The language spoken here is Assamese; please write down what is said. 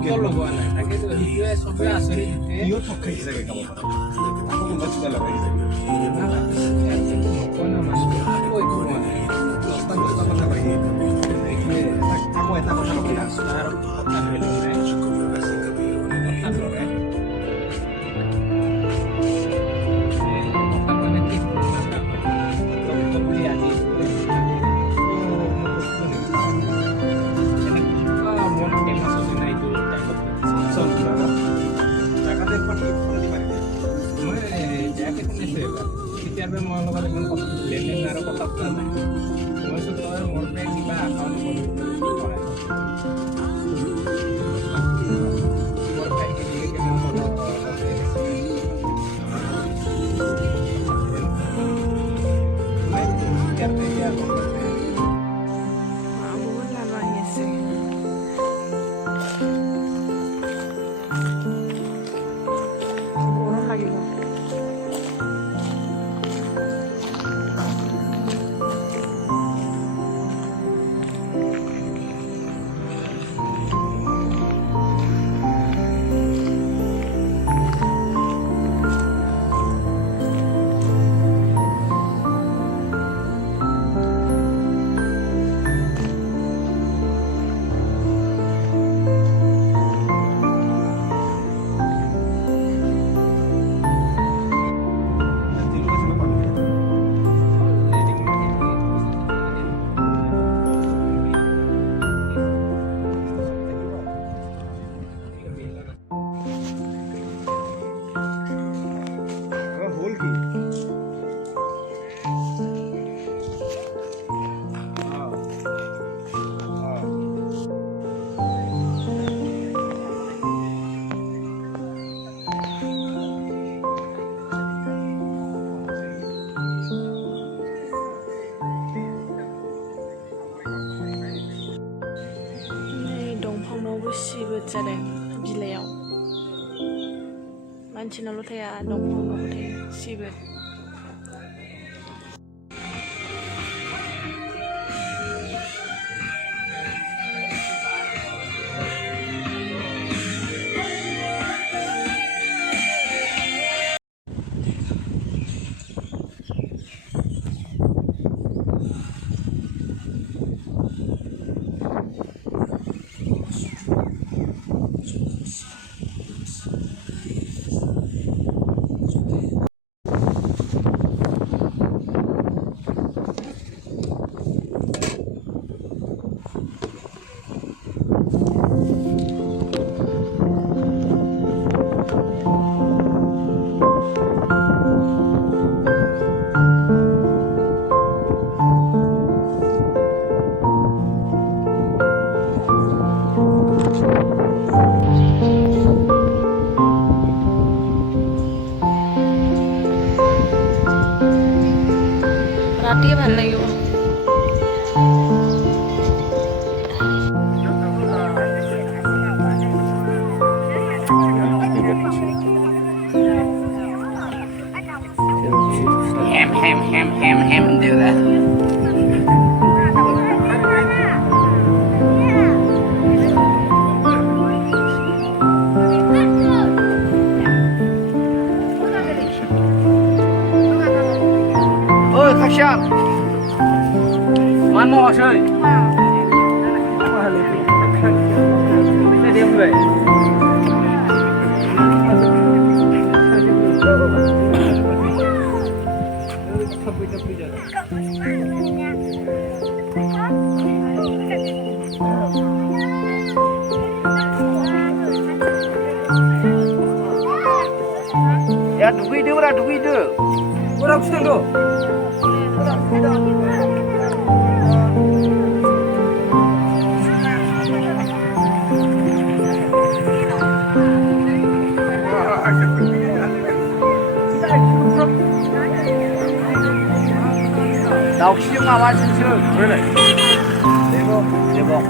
ফটো লগোৱা নাই তাকেতো সেইটোৱে চবে আচৰিত ইও ঠগ খাইছে চাগে কামৰ পৰা আকৌ কোনোবা চোকা লগাই দিছে নকয় না মানুহ আকৌ একো কোৱা নাই দহটা কথা কৈ এইটোৱে আকৌ এটা কথা লগাই না তাৰ কথা হৈ লগাই কথা লগাই মানে ঠিক আজি মন ফেমাছ হৈছে নাই এইটো টাইমত চল জাগাতে পাতি মাৰি মই বেয়াকৈ শুনিছোঁ এইবাৰ কেতিয়াবা মোৰ লগত ইমান লেনদেন আৰু কথা পতা নাই মই চোন তই মোৰ পৰা কিবা একাউণ্ট কৰাই মোৰ ভাইটি বহুত মানুহ আহি আছে গৰম লাগিব হ'ল কি दंफांनावबो सिबोद जादों बिलाइयाव मानसिनावल' थाया दंफांनावबो थायो सिबोद ৰাতিয়ে ভাল লাগিব hem do that ôi khách sạn ăn mò chơi đem về ya dugi itu kurang setengah 나 혹시 좀 와봐 진짜 그래 대박